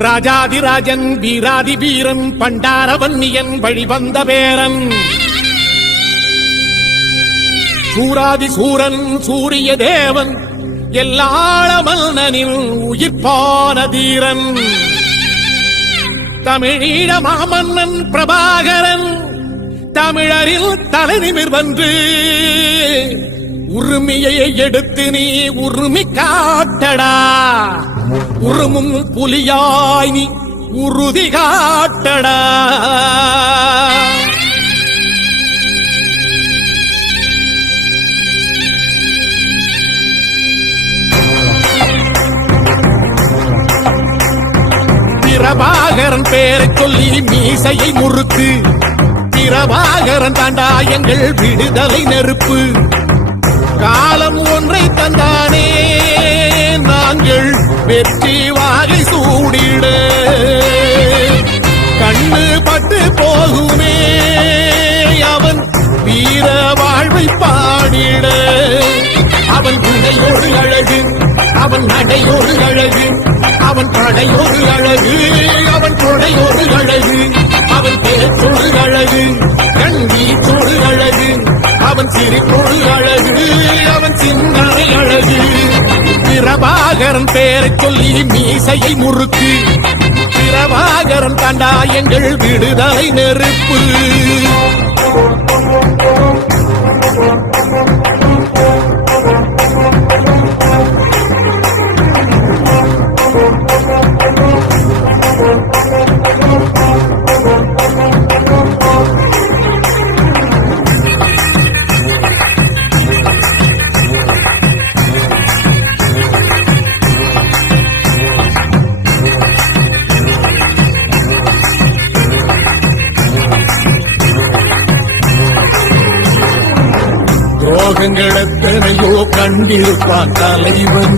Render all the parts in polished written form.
ராஜாதிராஜன் வீராதி வீரன் பண்டாரவன்னியன் வழிவந்த பேரன் சூராதி சூரன் சூரிய தேவன் எல்லாள மன்னனின் உயிர்ப்பான தீரன் தமிழீழ மாமன்னன் பிரபாகரன் தமிழரில் தலைநிமிர் வந்து உரிமையை எடுத்து நீ உரிமை காட்டடா உருமும் புலியாய் நீ உறுதி காட்டடா பிரபாகரன் பேரை சொல்லி மீசையை முறுக்கு பிரபாகரன் தாண்டா எங்கள் விடுதலை நெருப்பு காலம் ஒன்றை தந்தானே நாங்கள் வெற்றி வாகை சூடிட கண்ணு பட்டு போகுமே அவன் வீர வாழ்வை பாடிட அவன் குடையோடு அழகு அவன் நடையோடு அழகு அவன் படையோடு அழகு அவன் கொடையோடு அழகு அவன் பேச்சோடு அழகு கண்ணீச்சோடு அழகு அவன் சிரிப்போடு அழகு அவன் சிந்தனை அழகு பிரபாகரன் பேரை சொல்லி மீசையை முறுக்கு பிரபாகரன் தாண்டா எங்கள் விடுதலை நெருப்பு துரோகங்கள் எத்தனையோ கண்டிருப்பான் தலைவன்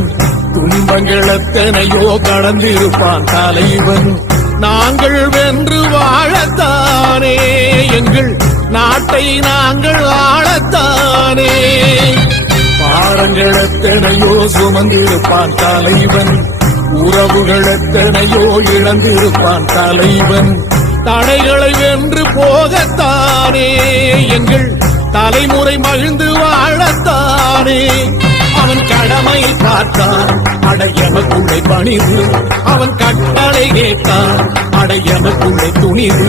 துன்பங்கள் எத்தனையோ கடந்திருப்பான் தலைவன் நாங்கள் வென்று வாழத்தானே எங்கள் நாட்டை நாங்கள் ஆளத்தானே பாரங்கள் எத்தனையோ சுமந்திருப்பான் தலைவன் உறவுகள் எத்தனையோ இழந்திருப்பான் தலைவன் தடைகளை வென்று போகத்தானே எங்கள் தலைமுறை மகிழ்ந்து வாழத்தானே அவன் கடமை பார்த்தான் அடையமக்குள்ளே பணிவு அவன் கட்டளை கேட்டான் அடையமக்குள்ளே துணிவு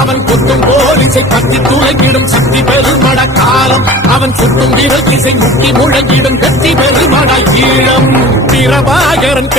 அவன் கொத்தும் போலீசை பத்தி துளைக்கிடும் சக்தி பெருமட காலம் அவன் சுட்டும் விரல் திசை முட்டி முழங்கிடும் கத்தி பெருமட ஈழம் பிரபாகரன்